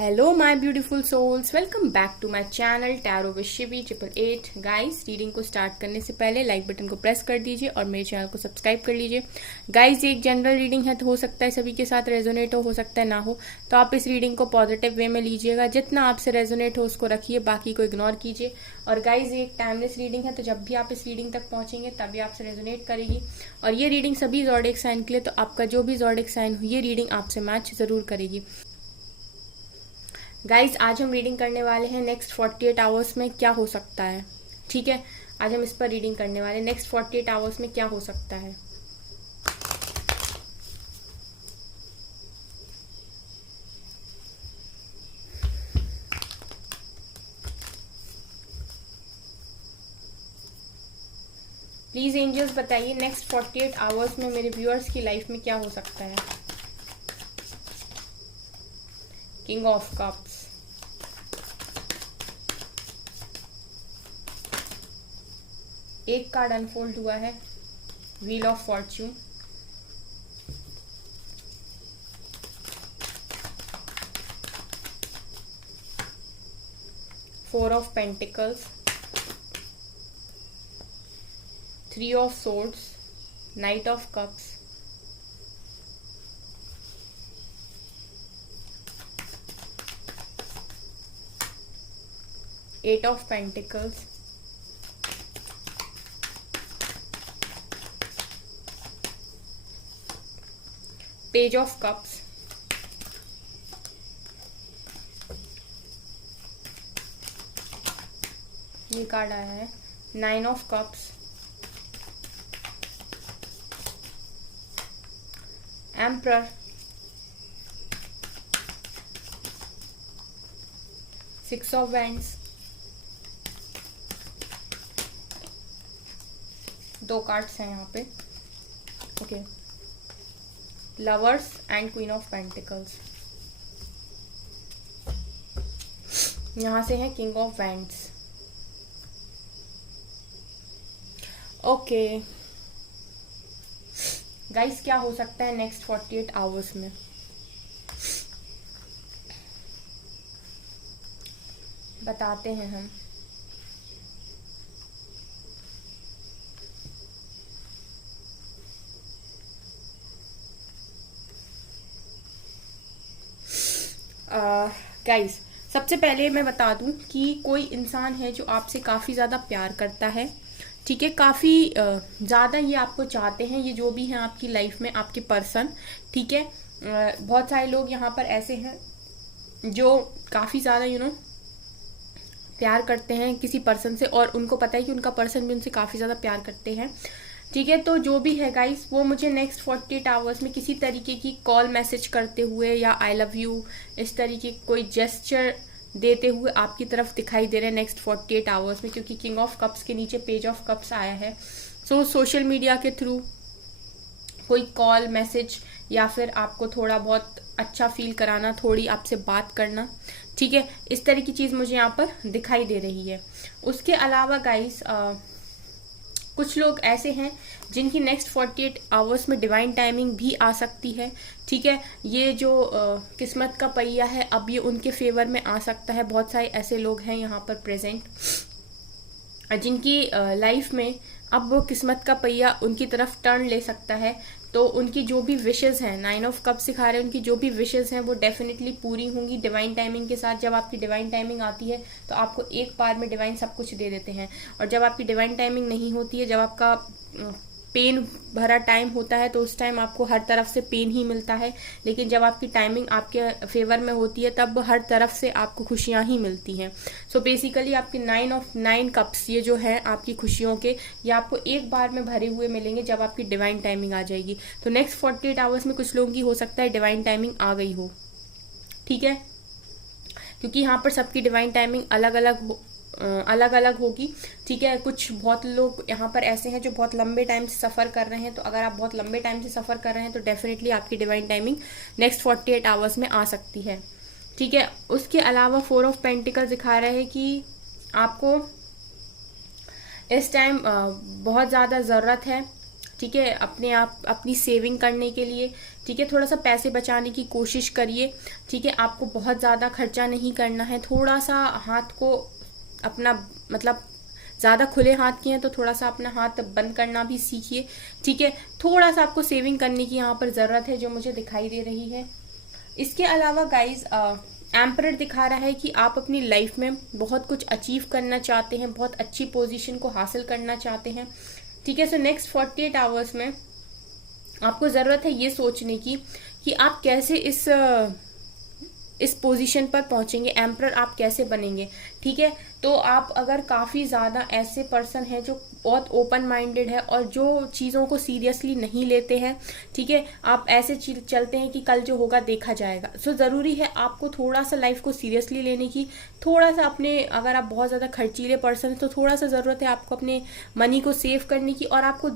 Hello my beautiful souls, welcome back to my channel tarot with Shivi 888। Guys, reading को start करने से पहले like button को press कर दीजिए और मेरे चैनल को सब्सक्राइब कर लीजिए। गाइस, ये एक जनरल रीडिंग है तो हो सकता है सभी के साथ रेजोनेट हो सकता है ना हो, तो आप इस रीडिंग को पॉजिटिव वे में लीजिएगा। जितना आपसे रेजोनेट हो उसको रखिए, बाकी को इग्नोर कीजिए। और गाइज, ये एक टाइमलेस रीडिंग है, तो जब भी आप इस रीडिंग तक पहुंचेंगे तभी आपसे रेजोनेट करेगी। और ये रीडिंग सभी ज़ोडिएक साइन के लिए, तो आपका जो भी ज़ोडिएक साइन हो ये रीडिंग आपसे मैच जरूर करेगी। गाइज, आज हम रीडिंग करने वाले हैं नेक्स्ट 48 आवर्स में क्या हो सकता है। ठीक है, आज हम इस पर रीडिंग करने वाले हैं नेक्स्ट 48 आवर्स में क्या हो सकता है। प्लीज एंजल्स बताइए नेक्स्ट 48 आवर्स में मेरे व्यूअर्स की लाइफ में क्या हो सकता है। किंग ऑफ कप्स, एक कार्ड अनफोल्ड हुआ है, wheel of fortune, four of pentacles, three of swords, knight of cups, eight of pentacles, page of cups, ये कार्ड आया है, nine of cups, emperor, six of wands, दो cards हैं यहाँ पे। Okay, lovers and queen of pentacles, यहां से है king of wands. Okay guys, क्या हो सकता है नेक्स्ट 48 आवर्स में। बताते हैं हम। गाइस, सबसे पहले मैं बता दूं कि कोई इंसान है जो आपसे काफी ज्यादा प्यार करता है। ठीक है, काफी ज्यादा ये आपको चाहते हैं, ये जो भी है आपकी लाइफ में आपके पर्सन। ठीक है, बहुत सारे लोग यहाँ पर ऐसे हैं जो काफी ज्यादा प्यार करते हैं किसी पर्सन से, और उनको पता है कि उनका पर्सन भी उनसे काफी ज्यादा प्यार करते हैं। ठीक है, तो जो भी है गाइस, वो मुझे नेक्स्ट 48 आवर्स में किसी तरीके की कॉल मैसेज करते हुए या आई लव यू इस तरीके कोई जेस्चर देते हुए आपकी तरफ दिखाई दे रहे हैं नेक्स्ट 48 आवर्स में, क्योंकि किंग ऑफ कप्स के नीचे पेज ऑफ कप्स आया है। सो सोशल मीडिया के थ्रू कोई कॉल मैसेज, या फिर आपको थोड़ा बहुत अच्छा फील कराना, थोड़ी आपसे बात करना। ठीक है, इस तरह की चीज मुझे यहाँ पर दिखाई दे रही है। उसके अलावा गाइस, कुछ लोग ऐसे हैं जिनकी नेक्स्ट 48 आवर्स में डिवाइन टाइमिंग भी आ सकती है। ठीक है, ये जो किस्मत का पहिया है अब ये उनके फेवर में आ सकता है। बहुत सारे ऐसे लोग हैं यहाँ पर प्रेजेंट जिनकी लाइफ में अब वो किस्मत का पहिया उनकी तरफ टर्न ले सकता है। तो उनकी जो भी विशेस हैं, नाइन ऑफ कप सिखा रहे हैं, उनकी जो भी विशेस हैं वो डेफिनेटली पूरी होंगी डिवाइन टाइमिंग के साथ। जब आपकी डिवाइन टाइमिंग आती है तो आपको एक बार में डिवाइन सब कुछ दे देते हैं, और जब आपकी डिवाइन टाइमिंग नहीं होती है, जब आपका पेन भरा टाइम होता है, तो उस टाइम आपको हर तरफ से पेन ही मिलता है। लेकिन जब आपकी टाइमिंग आपके फेवर में होती है तब हर तरफ से आपको खुशियां ही मिलती हैं। सो बेसिकली आपकी 9 कप्स ये जो है आपकी खुशियों के, ये आपको एक बार में भरे हुए मिलेंगे जब आपकी डिवाइन टाइमिंग आ जाएगी। तो नेक्स्ट 48 आवर्स में कुछ लोगों की हो सकता है डिवाइन टाइमिंग आ गई हो। ठीक है, क्योंकि यहाँ पर सबकी डिवाइन टाइमिंग अलग अलग होगी। ठीक है, कुछ बहुत लोग यहाँ पर ऐसे हैं जो बहुत लंबे टाइम से सफर कर रहे हैं। तो अगर आप बहुत लंबे टाइम से सफर कर रहे हैं तो डेफिनेटली आपकी डिवाइन टाइमिंग नेक्स्ट 48 आवर्स में आ सकती है। ठीक है, उसके अलावा फोर ऑफ पेंटिकल दिखा रहा है कि आपको इस टाइम बहुत ज्यादा जरूरत है। ठीक है, अपने आप अपनी सेविंग करने के लिए, ठीक है, थोड़ा सा पैसे बचाने की कोशिश करिए। ठीक है, आपको बहुत ज़्यादा खर्चा नहीं करना है, थोड़ा सा हाथ को अपना मतलब ज़्यादा खुले हाथ किए हैं तो थोड़ा सा अपना हाथ बंद करना भी सीखिए। ठीक है, थोड़ा सा आपको सेविंग करने की यहाँ पर ज़रूरत है जो मुझे दिखाई दे रही है। इसके अलावा गाइज एम्परर दिखा रहा है कि आप अपनी लाइफ में बहुत कुछ अचीव करना चाहते हैं, बहुत अच्छी पोजीशन को हासिल करना चाहते हैं। ठीक है, सो नेक्स्ट 48 आवर्स में आपको ज़रूरत है ये सोचने की कि आप कैसे इस पोजीशन पर पहुंचेंगे, एम्परर आप कैसे बनेंगे। ठीक है, तो आप अगर काफ़ी ज़्यादा ऐसे पर्सन हैं जो बहुत ओपन माइंडेड है और जो चीज़ों को सीरियसली नहीं लेते हैं, ठीक है, आप ऐसे चलते हैं कि कल जो होगा देखा जाएगा। सो ज़रूरी है आपको थोड़ा सा लाइफ को सीरियसली लेने की, थोड़ा सा अपने, अगर आप बहुत ज़्यादा खर्चीले पर्सन हैं तो थोड़ा सा ज़रूरत है आपको अपने मनी को सेव करने की, और आपको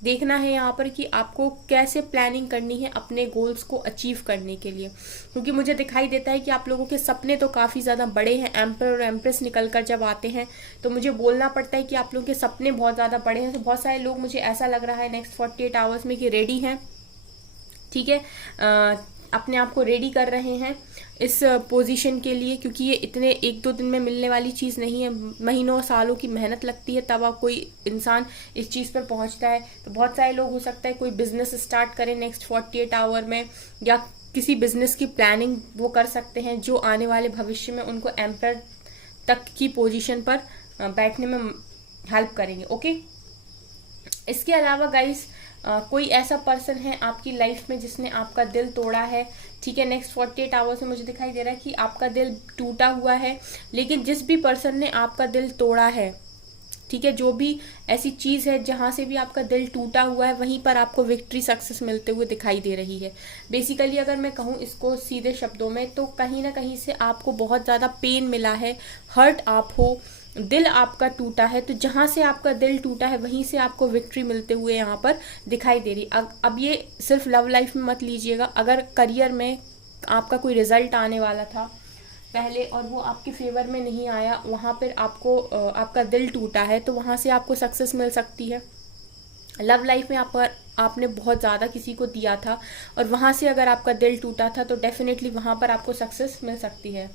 देखना है यहाँ पर कि आपको कैसे प्लानिंग करनी है अपने गोल्स को अचीव करने के लिए। क्योंकि मुझे दिखाई देता है कि आप लोगों के सपने तो काफ़ी ज़्यादा बड़े हैं, एम्परर और एम्प्रेस निकल कर जब आते हैं तो मुझे बोलना पड़ता है कि आप लोगों के सपने बहुत ज़्यादा बड़े हैं। तो बहुत सारे लोग, मुझे ऐसा लग रहा है नेक्स्ट 48 आवर्स में कि रेडी हैं। ठीक है, अपने आप को रेडी कर रहे हैं इस पोजीशन के लिए, क्योंकि ये इतने 1-2 दिन में मिलने वाली चीज़ नहीं है, महीनों सालों की मेहनत लगती है तब आप कोई इंसान इस चीज़ पर पहुंचता है। तो बहुत सारे लोग, हो सकता है कोई बिजनेस स्टार्ट करें नेक्स्ट 48 आवर में, या किसी बिजनेस की प्लानिंग वो कर सकते हैं जो आने वाले भविष्य में उनको एम्परर तक की पोजीशन पर बैठने में हेल्प करेंगे। ओके, इसके अलावा गाइस कोई ऐसा पर्सन है आपकी लाइफ में जिसने आपका दिल तोड़ा है। ठीक है, नेक्स्ट 48 आवर्स में मुझे दिखाई दे रहा है कि आपका दिल टूटा हुआ है, लेकिन जिस भी पर्सन ने आपका दिल तोड़ा है, ठीक है, जो भी ऐसी चीज़ है जहाँ से भी आपका दिल टूटा हुआ है, वहीं पर आपको विक्ट्री, सक्सेस मिलते हुए दिखाई दे रही है। बेसिकली अगर मैं कहूँ इसको सीधे शब्दों में, तो कहीं ना कहीं से आपको बहुत ज़्यादा पेन मिला है, हर्ट आप हो, दिल आपका टूटा है, तो जहाँ से आपका दिल टूटा है वहीं से आपको विक्ट्री मिलते हुए यहाँ पर दिखाई दे रही। अब ये सिर्फ लव लाइफ में मत लीजिएगा, अगर करियर में आपका कोई रिजल्ट आने वाला था पहले और वो आपके फेवर में नहीं आया, वहाँ पर आपका दिल टूटा है, तो वहाँ से आपको सक्सेस मिल सकती है। लव लाइफ में आपने बहुत ज़्यादा किसी को दिया था और वहाँ से अगर आपका दिल टूटा था तो डेफिनेटली वहाँ पर आपको सक्सेस मिल सकती है।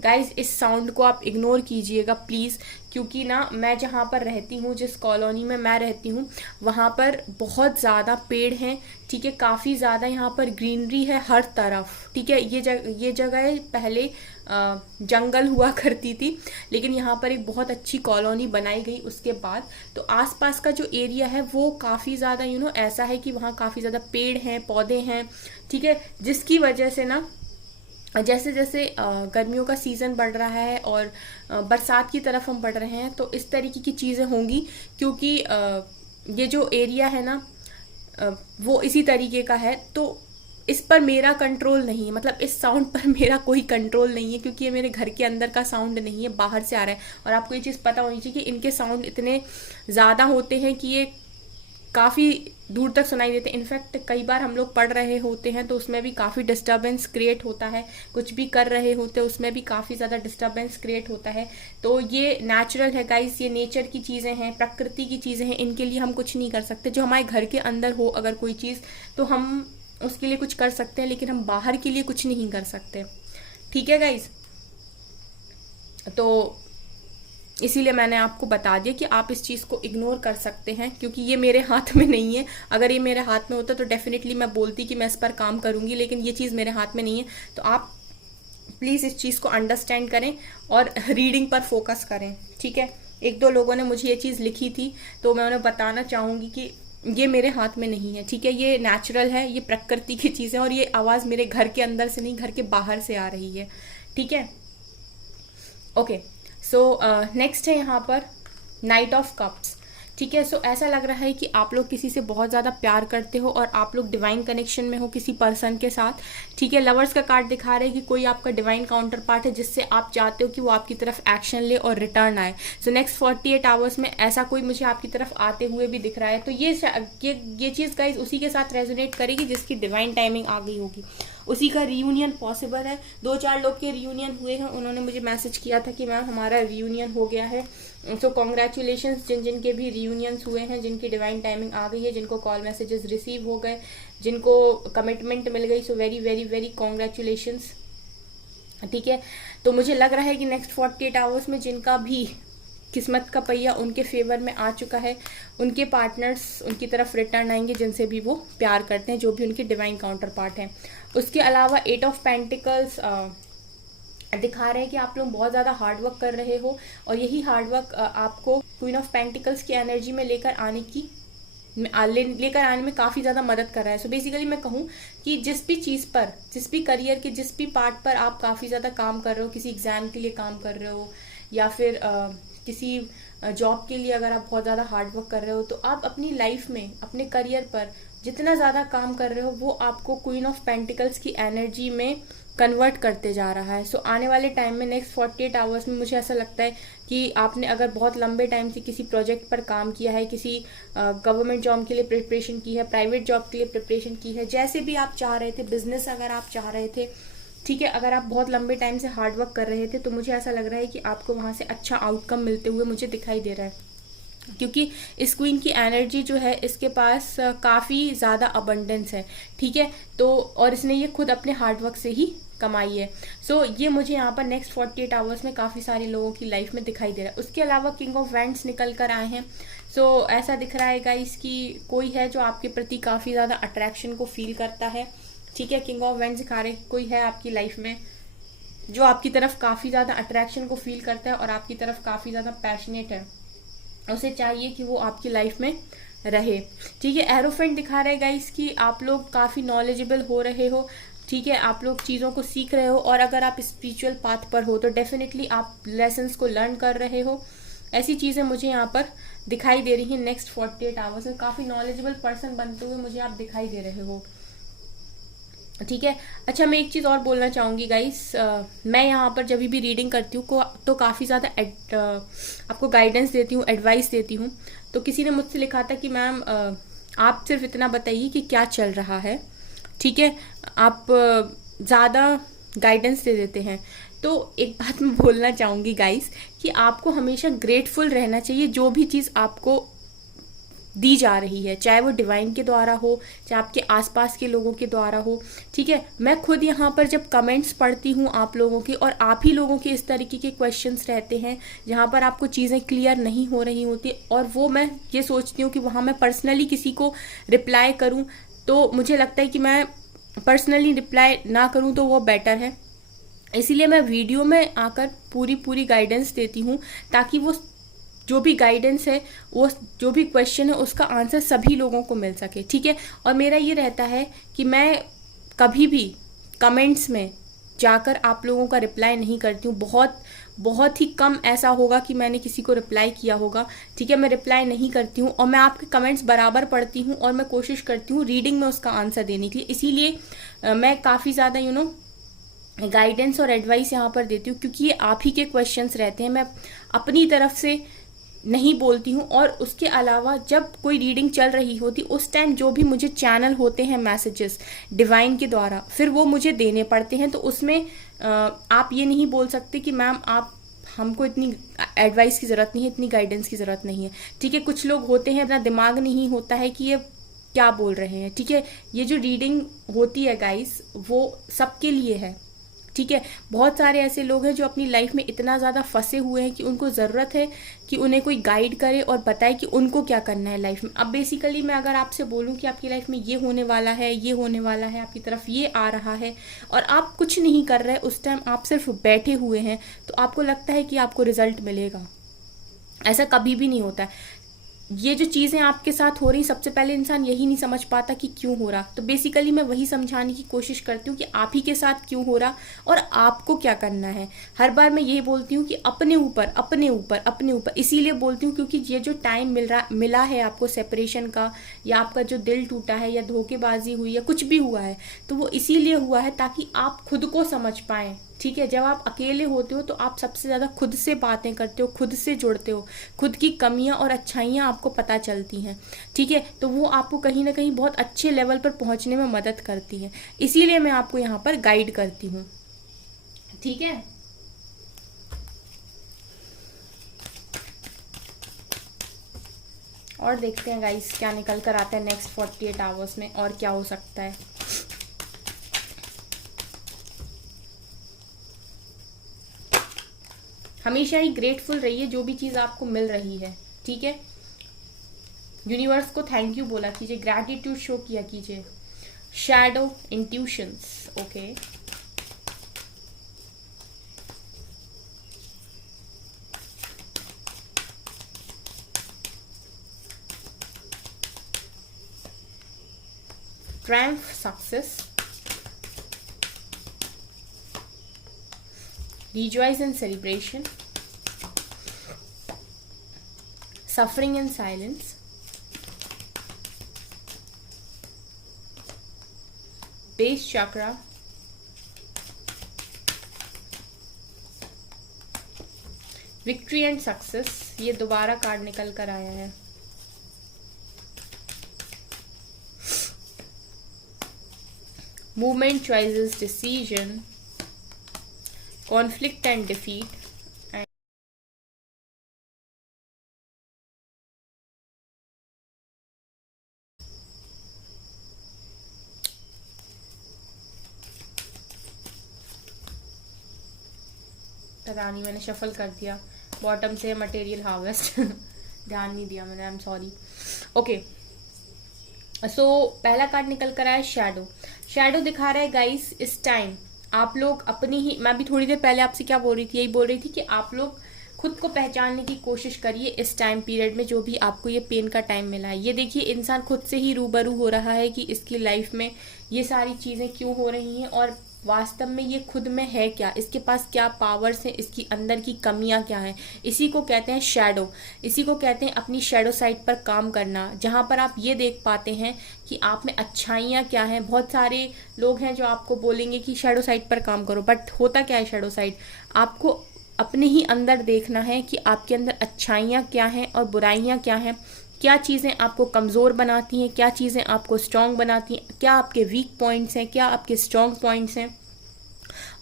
गाइज, इस साउंड को आप इग्नोर कीजिएगा प्लीज़, क्योंकि ना मैं जहाँ पर रहती हूँ, जिस कॉलोनी में मैं रहती हूँ, वहाँ पर बहुत ज़्यादा पेड़ हैं। ठीक है, काफ़ी ज़्यादा यहाँ पर ग्रीनरी है हर तरफ। ठीक है, ये जगह पहले जंगल हुआ करती थी, लेकिन यहाँ पर एक बहुत अच्छी कॉलोनी बनाई गई उसके बाद। तो आसपास का जो एरिया है वो काफ़ी ज़्यादा ऐसा है कि वहाँ काफ़ी ज़्यादा पेड़ हैं, पौधे हैं। ठीक है, जिसकी वजह से ना जैसे जैसे गर्मियों का सीज़न बढ़ रहा है और बरसात की तरफ हम बढ़ रहे हैं, तो इस तरीके की चीज़ें होंगी, क्योंकि ये जो एरिया है ना वो इसी तरीके का है। तो इस पर मेरा कंट्रोल नहीं है, मतलब इस साउंड पर मेरा कोई कंट्रोल नहीं है, क्योंकि ये मेरे घर के अंदर का साउंड नहीं है, बाहर से आ रहा है। और आपको ये चीज़ पता होनी चाहिए कि इनके साउंड इतने ज़्यादा होते हैं कि ये काफ़ी दूर तक सुनाई देते हैं। इनफैक्ट कई बार हम लोग पढ़ रहे होते हैं तो उसमें भी काफ़ी डिस्टर्बेंस क्रिएट होता है, कुछ भी कर रहे होते हैं उसमें भी काफ़ी ज़्यादा डिस्टर्बेंस क्रिएट होता है। तो ये नेचुरल है गाइस, ये नेचर की चीज़ें हैं, प्रकृति की चीज़ें हैं, इनके लिए हम कुछ नहीं कर सकते। जो हमारे घर के अंदर हो अगर कोई चीज़, तो हम उसके लिए कुछ कर सकते हैं, लेकिन हम बाहर के लिए कुछ नहीं कर सकते। ठीक है गाइस, तो इसीलिए मैंने आपको बता दिया कि आप इस चीज़ को इग्नोर कर सकते हैं, क्योंकि ये मेरे हाथ में नहीं है। अगर ये मेरे हाथ में होता तो डेफिनेटली मैं बोलती कि मैं इस पर काम करूंगी, लेकिन ये चीज़ मेरे हाथ में नहीं है। तो आप प्लीज़ इस चीज़ को अंडरस्टैंड करें और रीडिंग पर फोकस करें। ठीक है, 1-2 लोगों ने मुझे ये चीज़ लिखी थी, तो मैं उन्हें बताना चाहूँगी कि ये मेरे हाथ में नहीं है। ठीक है, ये नेचुरल है, ये प्रकृति की चीज़ है, और ये आवाज़ मेरे घर के अंदर से नहीं, घर के बाहर से आ रही है। ठीक है, ओके। सो नेक्स्ट है यहाँ पर नाइट ऑफ कप्स। ठीक है, सो ऐसा लग रहा है कि आप लोग किसी से बहुत ज़्यादा प्यार करते हो और आप लोग डिवाइन कनेक्शन में हो किसी पर्सन के साथ। ठीक है, लवर्स का कार्ड दिखा रहा है कि कोई आपका डिवाइन काउंटर पार्ट है जिससे आप चाहते हो कि वो आपकी तरफ एक्शन ले और रिटर्न आए। सो नेक्स्ट 48 आवर्स में ऐसा कोई मुझे आपकी तरफ आते हुए भी दिख रहा है। तो ये चीज़ गाइस उसी के साथ रेजोनेट करेगी जिसकी डिवाइन टाइमिंग आ गई होगी, उसी का रियूनियन पॉसिबल है। 2-4 लोग के रियूनियन हुए हैं, उन्होंने मुझे मैसेज किया था कि मैम हमारा रियूनियन हो गया है। सो कॉन्ग्रेचुलेशंस जिन जिन के भी रियूनियंस हुए हैं, जिनकी डिवाइन टाइमिंग आ गई है, जिनको कॉल मैसेजेस रिसीव हो गए, जिनको कमिटमेंट मिल गई, so very very very congratulations. ठीक है, तो मुझे लग रहा है कि नेक्स्ट 48 आवर्स में जिनका भी किस्मत का पहिया उनके फेवर में आ चुका है, उनके पार्टनर्स उनकी तरफ रिटर्न आएंगे जिनसे भी वो प्यार करते हैं, जो भी उनके डिवाइन काउंटर पार्ट हैं। उसके अलावा 8 ऑफ पेंटिकल्स दिखा रहे हैं कि आप लोग बहुत ज़्यादा हार्डवर्क कर रहे हो, और यही हार्डवर्क आपको क्वीन ऑफ पेंटिकल्स की एनर्जी में लेकर आने में काफ़ी ज़्यादा मदद कर रहा है। सो बेसिकली मैं कहूँ कि जिस भी चीज़ पर, जिस भी करियर के जिस भी पार्ट पर आप काफ़ी ज़्यादा काम कर रहे हो, किसी एग्जाम के लिए काम कर रहे हो, या फिर किसी जॉब के लिए अगर आप बहुत ज़्यादा हार्डवर्क कर रहे हो, तो आप अपनी लाइफ में अपने करियर पर जितना ज़्यादा काम कर रहे हो वो आपको क्वीन ऑफ पेंटिकल्स की एनर्जी में कन्वर्ट करते जा रहा है। सो आने वाले टाइम में नेक्स्ट 48 आवर्स में मुझे ऐसा लगता है कि आपने अगर बहुत लंबे टाइम से किसी प्रोजेक्ट पर काम किया है, किसी गवर्नमेंट जॉब के लिए प्रिपरेशन की है, प्राइवेट जॉब के लिए प्रिपरेशन की है, जैसे भी आप चाह रहे थे, बिजनेस अगर आप चाह रहे थे, ठीक है, अगर आप बहुत लंबे टाइम से हार्डवर्क कर रहे थे, तो मुझे ऐसा लग रहा है कि आपको वहाँ से अच्छा आउटकम मिलते हुए मुझे दिखाई दे रहा है। क्योंकि इस क्वीन की एनर्जी जो है, इसके पास काफ़ी ज़्यादा अबंडेंस है। ठीक है, तो और इसने ये खुद अपने हार्डवर्क से ही कमाई है। सो ये मुझे यहाँ पर नेक्स्ट 48 आवर्स में काफ़ी सारे लोगों की लाइफ में दिखाई दे रहा है। उसके अलावा किंग ऑफ वैंड्स निकल कर आए हैं। सो ऐसा दिख रहा है गाइस कि कोई है जो आपके प्रति काफ़ी ज़्यादा अट्रैक्शन को फील करता है। ठीक है, किंग ऑफ वैंड्स दिखा रहे कोई है आपकी लाइफ में जो आपकी तरफ काफ़ी ज़्यादा अट्रैक्शन को फील करता है और आपकी तरफ काफ़ी ज़्यादा पैशनेट है। उसे चाहिए कि वो आपकी लाइफ में रहे। ठीक है, एरोफेंट दिखा रहे गाइस कि आप लोग काफ़ी नॉलेजेबल हो रहे हो। ठीक है, आप लोग चीज़ों को सीख रहे हो, और अगर आप स्पिरिचुअल पाथ पर हो तो डेफिनेटली आप लेसन्स को लर्न कर रहे हो। ऐसी चीज़ें मुझे यहाँ पर दिखाई दे रही हैं। नेक्स्ट 48 आवर्स में काफ़ी नॉलेजेबल पर्सन बनते हुए मुझे आप दिखाई दे रहे हो। ठीक है, अच्छा मैं एक चीज़ और बोलना चाहूँगी गाइस, मैं यहाँ पर जब भी रीडिंग करती हूँ तो काफ़ी ज़्यादा आपको गाइडेंस देती हूँ, एडवाइस देती हूँ। तो किसी ने मुझसे लिखा था कि मैम आप सिर्फ इतना बताइए कि क्या चल रहा है। ठीक है, आप ज़्यादा गाइडेंस दे देते हैं। तो एक बात मैं बोलना चाहूँगी गाइस कि आपको हमेशा ग्रेटफुल रहना चाहिए जो भी चीज़ आपको दी जा रही है, चाहे वो डिवाइन के द्वारा हो, चाहे आपके आसपास के लोगों के द्वारा हो। ठीक है, मैं खुद यहाँ पर जब कमेंट्स पढ़ती हूँ आप लोगों के, और आप ही लोगों के इस तरीके के क्वेश्चंस रहते हैं जहाँ पर आपको चीज़ें क्लियर नहीं हो रही होती, और वो मैं ये सोचती हूँ कि वहाँ मैं पर्सनली किसी को रिप्लाई करूँ, तो मुझे लगता है कि मैं पर्सनली रिप्लाई ना करूँ तो वो बेटर है। इसीलिए मैं वीडियो में आकर पूरी गाइडेंस देती हूँ, ताकि वो जो भी गाइडेंस है, वो जो भी क्वेश्चन है, उसका आंसर सभी लोगों को मिल सके। ठीक है, और मेरा ये रहता है कि मैं कभी भी कमेंट्स में जाकर आप लोगों का रिप्लाई नहीं करती हूँ। बहुत ही कम ऐसा होगा कि मैंने किसी को रिप्लाई किया होगा। ठीक है, मैं रिप्लाई नहीं करती हूँ, और मैं आपके कमेंट्स बराबर पढ़ती हूँ, और मैं कोशिश करती हूँ रीडिंग में उसका आंसर देने के लिए। इसीलिए मैं काफ़ी ज़्यादा गाइडेंस और एडवाइस यहाँ पर देती हूँ, क्योंकि ये आप ही के क्वेश्चंस रहते हैं। मैं अपनी तरफ से नहीं बोलती हूँ। और उसके अलावा जब कोई रीडिंग चल रही होती, उस टाइम जो भी मुझे चैनल होते हैं मैसेजेस डिवाइन के द्वारा, फिर वो मुझे देने पड़ते हैं। तो उसमें आप ये नहीं बोल सकते कि मैम आप हमको इतनी एडवाइस की ज़रूरत नहीं है, इतनी गाइडेंस की ज़रूरत नहीं है। ठीक है, कुछ लोग होते हैं, अपना दिमाग नहीं होता है कि ये क्या बोल रहे हैं। ठीक है, ये जो रीडिंग होती है गाइस, वो सबके लिए है। ठीक है, बहुत सारे ऐसे लोग हैं जो अपनी लाइफ में इतना ज़्यादा फंसे हुए हैं कि उनको ज़रूरत है कि उन्हें कोई गाइड करे और बताए कि उनको क्या करना है लाइफ में। अब बेसिकली मैं अगर आपसे बोलूं कि आपकी लाइफ में ये होने वाला है, ये होने वाला है, आपकी तरफ ये आ रहा है, और आप कुछ नहीं कर रहे, उस टाइम आप सिर्फ बैठे हुए हैं, तो आपको लगता है कि आपको रिजल्ट मिलेगा। ऐसा कभी भी नहीं होता है। ये जो चीज़ें आपके साथ हो रही, सबसे पहले इंसान यही नहीं समझ पाता कि क्यों हो रहा। तो बेसिकली मैं वही समझाने की कोशिश करती हूँ कि आप ही के साथ क्यों हो रहा और आपको क्या करना है। हर बार मैं यही बोलती हूँ कि अपने ऊपर अपने ऊपर अपने ऊपर, इसीलिए बोलती हूँ क्योंकि ये जो टाइम मिला है आपको सेपरेशन का, या आपका जो दिल टूटा है, या धोखेबाजी हुई, या कुछ भी हुआ है, तो वो इसीलिए हुआ है ताकि आप खुद को समझ पाएँ। ठीक है, जब आप अकेले होते हो तो आप सबसे ज़्यादा खुद से बातें करते हो, खुद से जुड़ते हो, खुद की कमियां और अच्छाइयां आपको पता चलती हैं। ठीक है, तो वो आपको कहीं ना कहीं बहुत अच्छे लेवल पर पहुंचने में मदद करती है, इसीलिए मैं आपको यहाँ पर गाइड करती हूँ। ठीक है, और देखते हैं गाइस क्या निकल कर आता है नेक्स्ट 48 आवर्स में, और क्या हो सकता है। हमेशा ही ग्रेटफुल रहिए जो भी चीज़ आपको मिल रही है। ठीक है, यूनिवर्स को थैंक यू बोला कीजिए, ग्रैटिट्यूड शो किया कीजिए। Shadow intuitions, okay. Triumph success, rejoice and celebration, suffering and silence, base chakra, victory and success, ये दोबारा कार्ड निकल कर आया है। movement, choices, decision, conflict and defeat, and पता नहीं मैंने शफल कर दिया बॉटम से, मटेरियल हार्वेस्ट ध्यान नहीं दिया मैंने, आई एम सॉरी। ओके, सो पहला कार्ड निकल कर आया शैडो। शैडो दिखा रहा है गाइस इस टाइम आप लोग अपनी ही, मैं भी थोड़ी देर पहले आपसे क्या बोल रही थी, यही बोल रही थी कि आप लोग खुद को पहचानने की कोशिश करिए इस टाइम पीरियड में, जो भी आपको ये पेन का टाइम मिला है। ये देखिए इंसान खुद से ही रूबरू हो रहा है कि इसकी लाइफ में ये सारी चीजें क्यों हो रही हैं और वास्तव में ये खुद में है क्या, इसके पास क्या पावर्स हैं, इसकी अंदर की कमियां क्या हैं। इसी को कहते हैं शैडो, इसी को कहते हैं अपनी शैडो साइड पर काम करना, जहां पर आप ये देख पाते हैं कि आप में अच्छाइयां क्या हैं। बहुत सारे लोग हैं जो आपको बोलेंगे कि शैडो साइड पर काम करो, बट होता क्या है शैडो साइड, आपको अपने ही अंदर देखना है कि आपके अंदर अच्छाइयां क्या हैं और बुराइयां क्या हैं, क्या चीज़ें आपको कमज़ोर बनाती हैं, क्या चीज़ें आपको स्ट्रांग बनाती हैं, क्या आपके वीक पॉइंट्स हैं, क्या आपके स्ट्रांग पॉइंट्स हैं,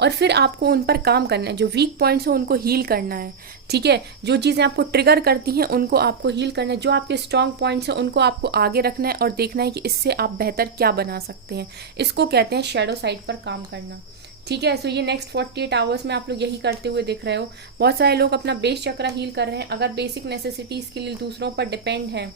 और फिर आपको उन पर काम करना है। जो वीक पॉइंट्स हैं उनको हील करना है। ठीक है, जो चीज़ें आपको ट्रिगर करती हैं उनको आपको हील करना है, जो आपके स्ट्रांग पॉइंट्स हैं उनको आपको आगे रखना है और देखना है कि इससे आप बेहतर क्या बना सकते हैं। इसको कहते हैं शैडो साइड पर काम करना। ठीक है, सो ये नेक्स्ट 48 आवर्स में आप लोग यही करते हुए दिख रहे हो। बहुत सारे लोग अपना बेस चक्र हील कर रहे हैं। अगर बेसिक नेसेसिटीज के लिए दूसरों पर डिपेंड हैं,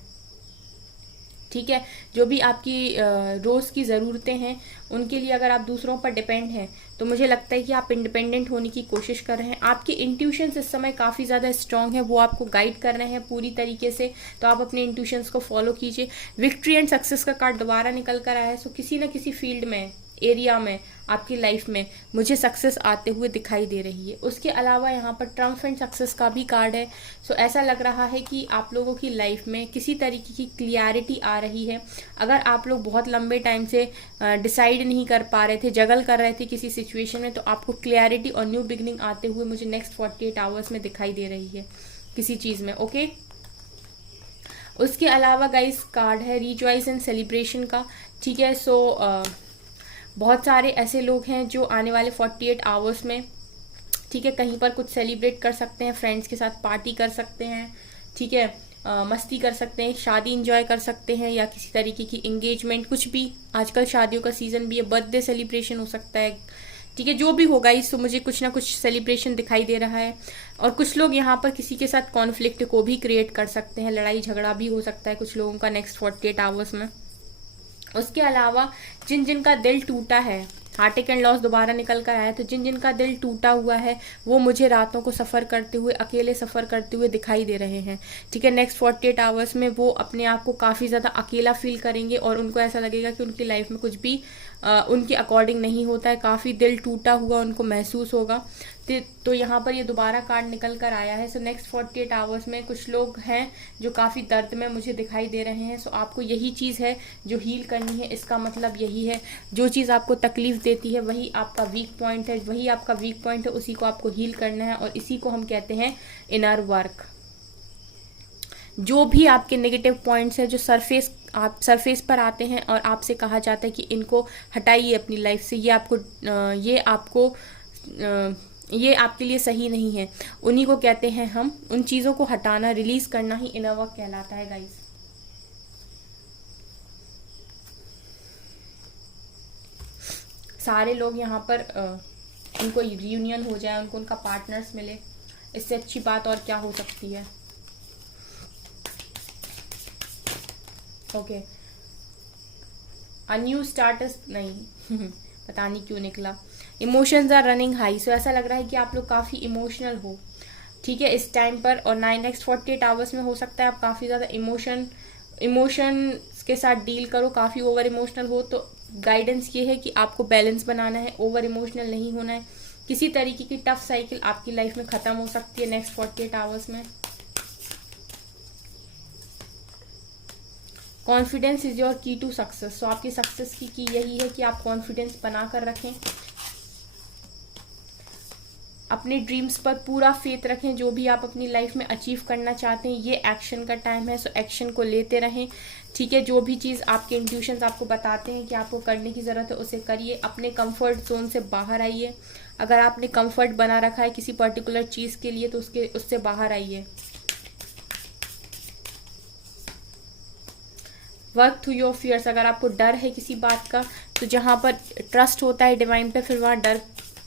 ठीक है, जो भी आपकी रोज की ज़रूरतें हैं उनके लिए अगर आप दूसरों पर डिपेंड हैं, तो मुझे लगता है कि आप इंडिपेंडेंट होने की कोशिश कर रहे हैं। आपकी इंट्यूशंस इस समय काफ़ी ज़्यादा स्ट्रांग है, वो आपको गाइड कर रहे हैं पूरी तरीके से, तो आप अपने इंट्यूशंस को फॉलो कीजिए। विक्ट्री एंड सक्सेस का कार्ड दोबारा निकल कर आया है। सो किसी न किसी फील्ड में, एरिया में, आपकी लाइफ में मुझे सक्सेस आते हुए दिखाई दे रही है। उसके अलावा यहाँ पर ट्रम्प एंड सक्सेस का भी कार्ड है। सो ऐसा लग रहा है कि आप लोगों की लाइफ में किसी तरीके की क्लियरिटी आ रही है। अगर आप लोग बहुत लंबे टाइम से डिसाइड नहीं कर पा रहे थे, जगल कर रहे थे किसी सिचुएशन में, तो आपको क्लियरिटी और न्यू बिगनिंग आते हुए मुझे नेक्स्ट 48 आवर्स में दिखाई दे रही है किसी चीज़ में। ओके, उसके अलावा गाइस कार्ड है रिजॉइस एंड सेलिब्रेशन का। ठीक है, सो बहुत सारे ऐसे लोग हैं जो आने वाले 48 आवर्स में, ठीक है, कहीं पर कुछ सेलिब्रेट कर सकते हैं, फ्रेंड्स के साथ पार्टी कर सकते हैं, ठीक है, मस्ती कर सकते हैं, शादी इंजॉय कर सकते हैं, या किसी तरीके की एंगेजमेंट, कुछ भी। आजकल शादियों का सीजन भी है, बर्थडे सेलिब्रेशन हो सकता है। ठीक है, जो भी होगा इस, तो मुझे कुछ ना कुछ सेलिब्रेशन दिखाई दे रहा है। और कुछ लोग यहाँ पर किसी के साथ कॉन्फ्लिक्ट को भी क्रिएट कर सकते हैं, लड़ाई झगड़ा भी हो सकता है कुछ लोगों का नेक्स्ट 48 आवर्स में। उसके अलावा जिन जिन का दिल टूटा है, हार्ट एंड लॉस दोबारा निकल कर आया, तो जिन जिन का दिल टूटा हुआ है वो मुझे रातों को सफ़र करते हुए, अकेले सफ़र करते हुए दिखाई दे रहे हैं। ठीक है, नेक्स्ट 48 आवर्स में वो अपने आप को काफ़ी ज़्यादा अकेला फील करेंगे और उनको ऐसा लगेगा कि उनकी लाइफ में कुछ भी उनके अकॉर्डिंग नहीं होता है, काफ़ी दिल टूटा हुआ उनको महसूस होगा। तो यहाँ पर ये दोबारा कार्ड निकल कर आया है। सो नेक्स्ट 48 आवर्स में कुछ लोग हैं जो काफ़ी दर्द में मुझे दिखाई दे रहे हैं। सो आपको यही चीज़ है जो हील करनी है, इसका मतलब यही है। जो चीज़ आपको तकलीफ देती है वही आपका वीक पॉइंट है, वही आपका वीक पॉइंट है, उसी को आपको हील करना है और इसी को हम कहते हैं इनर वर्क। जो भी आपके नेगेटिव पॉइंट्स है जो सरफेस पर आते हैं और आपसे कहा जाता है कि इनको हटाइए अपनी लाइफ से, ये आपके लिए सही नहीं है, उन्हीं को कहते हैं हम, उन चीज़ों को हटाना, रिलीज करना ही इनर वर्क कहलाता है गाइस। सारे लोग यहाँ पर उनको रियूनियन हो जाए, उनको उनका पार्टनर्स मिले, इससे अच्छी बात और क्या हो सकती है। ओके, अ न्यू स्टार्टस नहीं पता नहीं क्यों निकला। Emotions are running high. So ऐसा लग रहा है कि आप लोग काफ़ी इमोशनल हो, ठीक है, इस टाइम पर। और नेक्स्ट 48 आवर्स में हो सकता है आप काफ़ी ज़्यादा इमोशन के साथ डील करो, काफ़ी ओवर इमोशनल हो। तो गाइडेंस ये है कि आपको बैलेंस बनाना है, ओवर इमोशनल नहीं होना है। किसी तरीके की टफ साइकिल आपकी लाइफ में ख़त्म हो सकती है नेक्स्ट 48 आवर्स में। कॉन्फिडेंस इज योर की टू सक्सेस। सो आपकी सक्सेस की यही है कि आप कॉन्फिडेंस बना कर रखें, अपने ड्रीम्स पर पूरा फेथ रखें। जो भी आप अपनी लाइफ में अचीव करना चाहते हैं, ये एक्शन का टाइम है। सो एक्शन को लेते रहें, ठीक है। जो भी चीज़ आपके इंट्यूशंस आपको बताते हैं कि आपको करने की ज़रूरत है, उसे करिए। अपने कंफर्ट जोन से बाहर आइए। अगर आपने कंफर्ट बना रखा है किसी पर्टिकुलर चीज़ के लिए तो उससे बाहर आइए। Work through your fears. अगर आपको डर है किसी बात का, तो जहाँ पर ट्रस्ट होता है डिवाइन पे, फिर वहाँ डर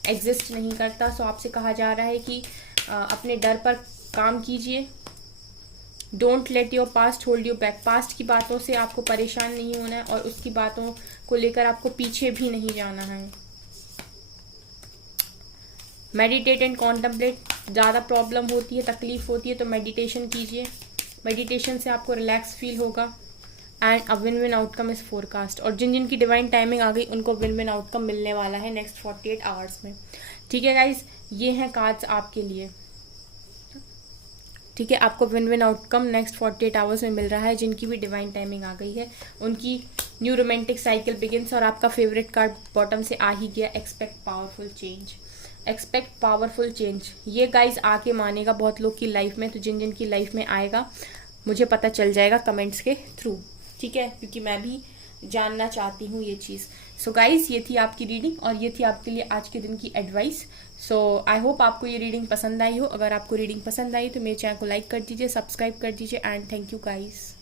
एग्जिस्ट नहीं करता। सो आपसे कहा जा रहा है कि अपने डर पर काम कीजिए। Don't let your past hold you back. Past की बातों से आपको परेशान नहीं होना है और उसकी बातों को लेकर आपको पीछे भी नहीं जाना है। Meditate and contemplate. ज़्यादा प्रॉब्लम होती है, तकलीफ होती है तो मेडिटेशन कीजिए। मेडिटेशन से आपको रिलैक्स फील होगा। And a win win outcome is forecast. और जिन की डिवाइन टाइमिंग आ गई उनको विन विन आउटकम मिलने वाला है नेक्स्ट 48 आवर्स में, ठीक है गाइज। ये हैं कार्ड्स आपके लिए, ठीक है। आपको win win outcome next 48 hours में मिल रहा है। जिनकी भी डिवाइन टाइमिंग आ गई है उनकी न्यू रोमांटिक साइकिल बिगिंस। और आपका फेवरेट कार्ड बॉटम से आ ही गया, expect powerful change. Expect powerful change, ये गाइज आके मानेगा बहुत लोग की लाइफ में। तो जिन की लाइफ में आएगा मुझे पता चल जाएगा कमेंट्स के थ्रू, ठीक है, क्योंकि मैं भी जानना चाहती हूँ ये चीज़। सो गाइज, ये थी आपकी रीडिंग और ये थी आपके लिए आज के दिन की एडवाइस। सो आई होप आपको ये रीडिंग पसंद आई हो। अगर आपको रीडिंग पसंद आई तो मेरे चैनल को लाइक कर दीजिए, सब्सक्राइब कर दीजिए एंड थैंक यू गाइज।